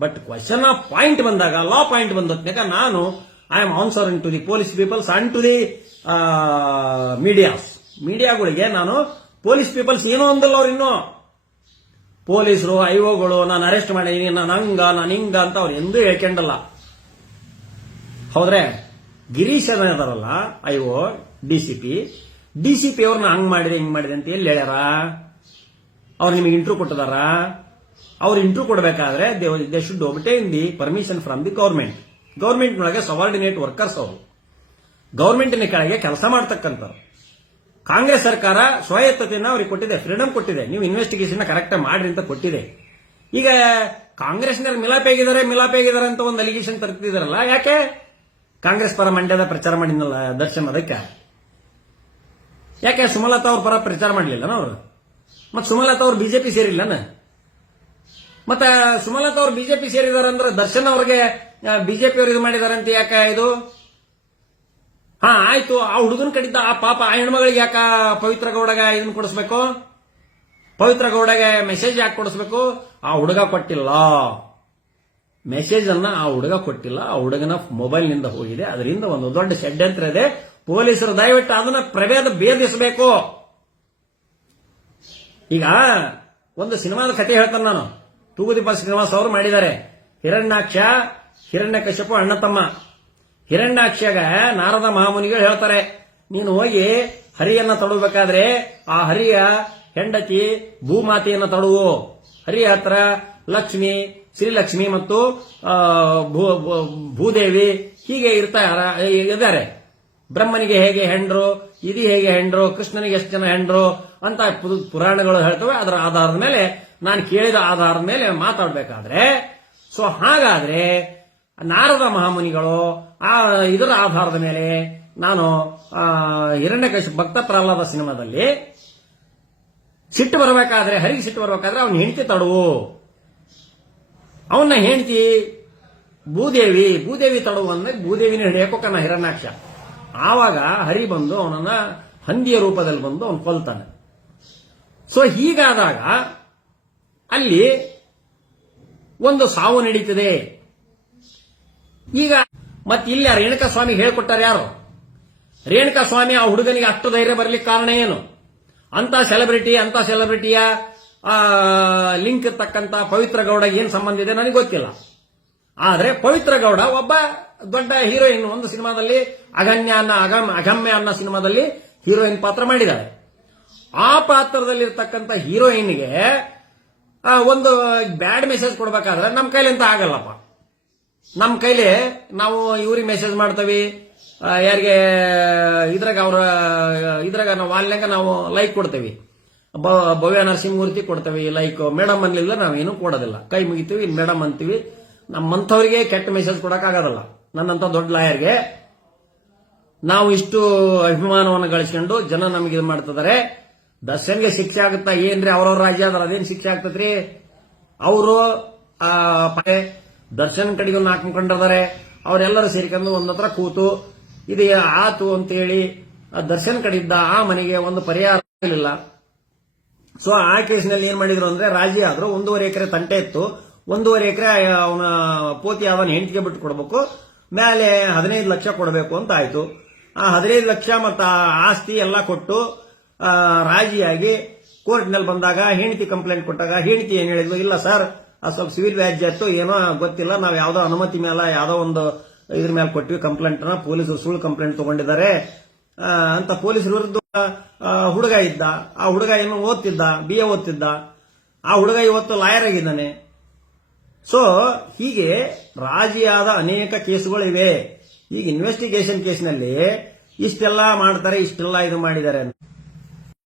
But question of point ಬಂದಾಗ ಲಾ point ಬಂದಾಗ ನಾನು I am answering to the police peoples and to the medias ಮೀಡಿಯಾಗಳಿಗೆ ನಾನು police people's ಏನೋ ಅಂದಲ್ಲ ಅವ್ರು ಇನ್ನೂ. ಪೊಲೀಸರು ಐಒಗಳು ನಾನು ಅರೆಸ್ಟ್ ಮಾಡಿದೀನಿ ನಾನು ಹಂಗ, ನಾನು ಹಿಂಗ ಅಂತ ಅವ್ರು ಎಂದೂ ಹೇಳ್ಕೊಂಡಲ್ಲ. ಹೌದ್ರೆ ಗಿರೀಶ್ ಇದಾರಲ್ಲ IO D C P D C P ಅವ್ರನ್ನ ಹಂಗ್ ಮಾಡಿದೆ, ಹಿಂಗ್ ಮಾಡಿದೆ ಅಂತ ಎಲ್ಲಿ ಹೇಳ್ಯಾರ? ಅವ್ರು ನಿಮಗೆ ಇಂಟ್ರೂ ಕೊಟ್ಟಿದಾರ? ಅವ್ರು ಇಂಟ್ರೂ ಕೊಡಬೇಕಾದ್ರೆ they should obtain the permission from the government. Government ನೊಳಗೆ ಸಬಾರ್ಡಿನೇಟ್ ವರ್ಕರ್ಸ್ ಅವರು. ಗೌರ್ಮೆಂಟಿನ ಕೆಳಗೆ ಕೆಲಸ ಮಾಡ್ತಕ್ಕಂಥವ್ರು. ಕಾಂಗ್ರೆಸ್ ಸರ್ಕಾರ ಸ್ವಾಯತ್ತತೆಯನ್ನು ಅವ್ರಿಗೆ ಕೊಟ್ಟಿದೆ ಫ್ರೀಡಮ್ ಕೊಟ್ಟಿದೆ. ನೀವು ಇನ್ವೆಸ್ಟಿಗೇಷನ್ ಕರೆಕ್ಟ್ ಮಾಡ್ರಿ ಅಂತ ಕೊಟ್ಟಿದೆ. ಈಗ ಕಾಂಗ್ರೆಸ್ನವ್ರು ಮಿಲಾಪ್ ಆಗಿದ್ದಾರೆ ಮಿಲಾಪ್ ಆಗಿದ್ದಾರೆ ಅಂತ ಒಂದು ಅಲಿಗೇಷನ್ ತರ್ತಿದಾರಲ್ಲ, ಯಾಕೆ? ಕಾಂಗ್ರೆಸ್ ಪರ ಮಂಡ್ಯದ ಪ್ರಚಾರ ಮಾಡಿದ್ನಲ್ಲ, ದರ್ಶನ್ ಅದಕ್ಕೆ? ಯಾಕೆ ಸುಮಲತಾ ಅವ್ರ ಪರ ಪ್ರಚಾರ ಮಾಡಲಿಲ್ಲ ಅವರು? ಮತ್ತೆ ಸುಮಲತಾ ಅವ್ರು ಬಿಜೆಪಿ ಸೇರಿಲ್ಲನ? ಮತ್ತೆ ಸುಮಲತಾ ಅವ್ರು ಬಿಜೆಪಿ ಸೇರಿದಾರ ಅಂದ್ರೆ ದರ್ಶನ್ ಅವ್ರಿಗೆ ಬಿಜೆಪಿ ಅವ್ರು ಇದು ಮಾಡಿದಾರಂತೆ ಯಾಕ ಇದು? ಹಾ, ಆಯ್ತು. ಆ ಹುಡುಗನ ಕಡಿದ್ದ ಆ ಪಾಪ ಆ ಹೆಣ್ಮಗಳಿಗೆ ಯಾಕ ಪವಿತ್ರ ಗೌಡಗ ಇದನ್ನ ಕೊಡಿಸ್ಬೇಕು? ಪವಿತ್ರ ಗೌಡಗೆ ಮೆಸೇಜ್ ಯಾಕೆ ಕೊಡಿಸ್ಬೇಕು? ಆ ಹುಡುಗ ಕೊಟ್ಟಿಲ್ಲ. ಮೆಸೇಜ್ ಅನ್ನ ಆ ಹುಡುಗ ಕೊಟ್ಟಿಲ್ಲ. ಆ ಹುಡುಗನ ಮೊಬೈಲ್ನಿಂದ ಹೋಗಿದೆ. ಅದರಿಂದ ಒಂದು ದೊಡ್ಡ ಷಡ್ಯಂತ್ರ ಇದೆ. ಪೊಲೀಸರು ದಯವಿಟ್ಟು ಅದನ್ನ ಪ್ರಭೇದ ಭೇದಿಸಬೇಕು ಈಗ ಒಂದು ಸಿನಿಮಾದ ಕಥೆ ಹೇಳ್ತಾನೆ ನಾನು. ತೂಗುದೀಪ ಶ್ರೀನಿವಾಸ್ ಅವರು ಮಾಡಿದ್ದಾರೆ. ಹಿರಣ್ಯಾಕ್ಷ, ಹಿರಣ್ಯಕಶ್ಯಪು ಅಣ್ಣ ತಮ್ಮ ಹಿರಣ್ಯಾಕ್ಷಗ ನಾರದ ಮಹಾಮುನಿಗಳು ಹೇಳ್ತಾರೆ, ನೀನು ಹೋಗಿ ಹರಿಯನ್ನ ತಡಬೇಕಾದ್ರೆ ಆ ಹರಿಯ ಹೆಂಡತಿ ಭೂಮಾತೆಯನ್ನ ತಡುವು. ಹರಿಯ ಹತ್ರ ಲಕ್ಷ್ಮಿ, ಶ್ರೀಲಕ್ಷ್ಮಿ ಮತ್ತು ಭೂದೇವಿ ಹೀಗೆ ಇರ್ತಾರೆ ಇದ್ದಾರೆ. ಬ್ರಹ್ಮನಿಗೆ ಹೇಗೆ ಹೆಂಡ್ರು, ಇದು ಹೇಗೆ ಹೆಂಡ್ರು, ಕೃಷ್ಣನಿಗೆ ಎಷ್ಟು ಜನ ಹೆಂಡ್ರು ಅಂತ ಪುರಾಣಗಳು ಹೇಳ್ತವೆ. ಅದರ ಆಧಾರದ ಮೇಲೆ ನಾನು ಕೇಳಿದ ಆಧಾರದ ಮೇಲೆ ಮಾತಾಡಬೇಕಾದ್ರೆ, ಸೊ ಹಾಗಾದ್ರೆ ನಾರದ ಮಹಾಮುನಿಗಳು ಆ ಇದರ ಆಧಾರದ ಮೇಲೆ ನಾನು ಹಿರಣ್ಯಕಶ ಭಕ್ತ ಪ್ರಹ್ಲಾದ ಸಿನಿಮಾದಲ್ಲಿ ಸಿಟ್ಟು ಬರಬೇಕಾದ್ರೆ, ಹರಿಗೆ ಸಿಟ್ಟು ಬರಬೇಕಾದ್ರೆ ಅವನ ಹೆಂಡತಿ ತಡವು. ಅವನ ಹೆಂಡತಿ ಭೂದೇವಿ ಭೂದೇವಿ ತಡವು ಅಂದ್ರೆ ಭೂದೇವಿನ ಹಿಡಿಯಕೋಕನ ಹಿರಣ್ಯಾಕ್ಷ. ಆವಾಗ ಹರಿ ಬಂದು ಅವನನ್ನ ಹಂದಿಯ ರೂಪದಲ್ಲಿ ಬಂದು ಅವನು ಕೊಲ್ತಾನೆ. ಸೊ ಹೀಗಾದಾಗ ಅಲ್ಲಿ ಒಂದು ಸಾವು ನಡೀತದೆ. ಈಗ ಮತ್ತೆ ಇಲ್ಲಿ ರೇಣುಕಾ ಸ್ವಾಮಿ ಹೇಳ್ಕೊಟ್ಟಾರ ಯಾರು? ರೇಣುಕಾ ಸ್ವಾಮಿ ಆ ಹುಡುಗನಿಗೆ ಅಷ್ಟು ಧೈರ್ಯ ಬರಲಿಕ್ಕೆ ಕಾರಣ ಏನು? ಅಂತ ಸೆಲೆಬ್ರಿಟಿ ಅಂತ ಸೆಲೆಬ್ರಿಟಿಯ ಲಿಂಕ್ ಇರ್ತಕ್ಕಂತ ಪವಿತ್ರ ಗೌಡ ಏನ್ ಸಂಬಂಧ ಇದೆ ನನಗೆ ಗೊತ್ತಿಲ್ಲ. ಆದ್ರೆ ಪವಿತ್ರ ಗೌಡ ಒಬ್ಬ ದೊಡ್ಡ ಹೀರೋಯಿನ್ ಒಂದು ಸಿನಿಮಾದಲ್ಲಿ ಅಗಣ್ಯ ಅನ್ನ ಅಗಮ್ ಅಗಮ್ಯ ಅನ್ನೋ ಸಿನಿಮಾದಲ್ಲಿ ಹೀರೋಯಿನ್ ಪಾತ್ರ ಮಾಡಿದ್ದಾರೆ. ಆ ಪಾತ್ರದಲ್ಲಿರ್ತಕ್ಕಂಥ ಹೀರೋಯಿನ್ಗೆ ಒಂದು ಬ್ಯಾಡ್ ಮೆಸೇಜ್ ಕೊಡ್ಬೇಕಾದ್ರೆ ನಮ್ಮ ಕೈಲಿ ಅಂತ ಆಗಲ್ಲಪ್ಪ. ನಮ್ಮ ಕೈಲಿ ನಾವು ಇವ್ರಿಗೆ ಮೆಸೇಜ್ ಮಾಡ್ತೀವಿ. ಯಾರಿಗೆ, ಇದ್ರಾಗ ಅವ್ರ, ಇದ್ರಾಗ ನಾವು ಆನ್ಲೈನ್ಗೆ ನಾವು ಲೈಕ್ ಕೊಡ್ತೇವಿ. ಭವ್ಯ ನರಸಿಂಹಮೂರ್ತಿ ಕೊಡ್ತೇವೆ ಲೈಕ್ ಮೇಡಮ್ ಅನ್ಲಿಲ್ಲ, ನಾವೇನು ಕೊಡೋದಿಲ್ಲ. ಕೈ ಮುಗಿತೀವಿ ಮೇಡಮ್ ಅಂತೀವಿ. ನಮ್ಮಂಥವ್ರಿಗೆ ಕೆಟ್ಟ ಮೆಸೇಜ್ ಕೊಡೋಕ್ಕಾಗೋದಲ್ಲ ನನ್ನಂತ ದೊಡ್ಡ ಲಾಯರ್ಗೆ ನಾವು ಇಷ್ಟು ಅಭಿಮಾನವನ್ನು ಗಳಿಸ್ಕೊಂಡು ಜನ ನಮಗೆ ಇದು ಮಾಡ್ತಿದ್ದಾರೆ ದರ್ಶನ್ಗೆ ಶಿಕ್ಷೆ ಆಗುತ್ತಾ ಏನ್ರಿ? ಅವ್ರವ್ರ ರಾಜ್ಯ ಅದ್ರ ಅದೇನ್ ಶಿಕ್ಷೆ ಆಗ್ತದ್ರಿ? ಅವರು ದರ್ಶನ್ ಕಡೆಗೆ ಒಂದು ಹಾಕೊಂಡಿದ್ದಾರೆ ಅವರೆಲ್ಲರೂ ಸೇರಿಕೊಂಡು ಒಂದ್ ಹತ್ರ ಕೂತು, ಇದು ಆತು ಅಂತೇಳಿ ದರ್ಶನ್ ಕಡೆಯಿದ್ದ ಆ ಮನೆಗೆ ಒಂದು ಪರಿಹಾರ ಇರಲಿಲ್ಲ ಸೊ ಆ ಕೇಸ್ನಲ್ಲಿ ಏನ್ ಮಾಡಿದ್ರು ಅಂದ್ರೆ, ರಾಜಿ ಆದ್ರು. ಒಂದೂವರೆ ಎಕರೆ ತಂಟೆ ಇತ್ತು. ಒಂದೂವರೆ ಎಕರೆ ಅವನ ಪೋತಿ ಅವನ ಹೆಂಡತಿಗೆ ಬಿಟ್ಟು ಕೊಡಬೇಕು. ಮೇಲೆ ಹದಿನೈದು ಲಕ್ಷ ಕೊಡಬೇಕು ಅಂತ ಆಯ್ತು. ಆ ಹದಿನೈದು ಲಕ್ಷ ಮತ್ತು ಆಸ್ತಿ ಎಲ್ಲ ಕೊಟ್ಟು ರಾಜಿಯಾಗಿ ಕೋರ್ಟ್ನಲ್ಲಿ ಬಂದಾಗ, ಹೆಂಡತಿ ಕಂಪ್ಲೇಂಟ್ ಕೊಟ್ಟಾಗ, ಹೆಂಡತಿ ಏನು ಹೇಳಿದ್ಲು? ಇಲ್ಲ ಸರ್ ಅದು ಸ್ವಲ್ಪ ಸಿವಿಲ್ ವ್ಯಾಜ್ಯ ಏನೋ ಗೊತ್ತಿಲ್ಲ, ನಾವು ಯಾವ್ದೋ ಅನುಮತಿ ಮೇಲೆ ಯಾವ್ದೋ ಒಂದು ಇದ್ರ ಮೇಲೆ ಕೊಟ್ವಿ ಕಂಪ್ಲೇಂಟ್ನ, ಪೊಲೀಸರು ಸುಳ್ಳು ಕಂಪ್ಲೇಂಟ್ ತಗೊಂಡಿದ್ದಾರೆ. ಅಂತ ಪೊಲೀಸ್ ವಿರುದ್ಧ ಹುಡುಗ ಇದ್ದ, ಆ ಹುಡುಗ ಏನು ಓದ್ತಿದ್ದ, ಬಿ ಎ ಓದ್ತಿದ್ದ, ಆ ಹುಡುಗ ಇವತ್ತು ಲಾಯರ್ ಆಗಿದ್ದಾನೆ. ಸೊ ಹೀಗೆ ರಾಜಿಯಾದ ಅನೇಕ ಕೇಸುಗಳಿವೆ ಈಗ ಇನ್ವೆಸ್ಟಿಗೇಷನ್ ಕೇಸ್ನಲ್ಲಿ ಇಷ್ಟೆಲ್ಲ ಮಾಡ್ತಾರೆ, ಇಷ್ಟೆಲ್ಲ ಇದು ಮಾಡಿದ್ದಾರೆ ಅಂತ.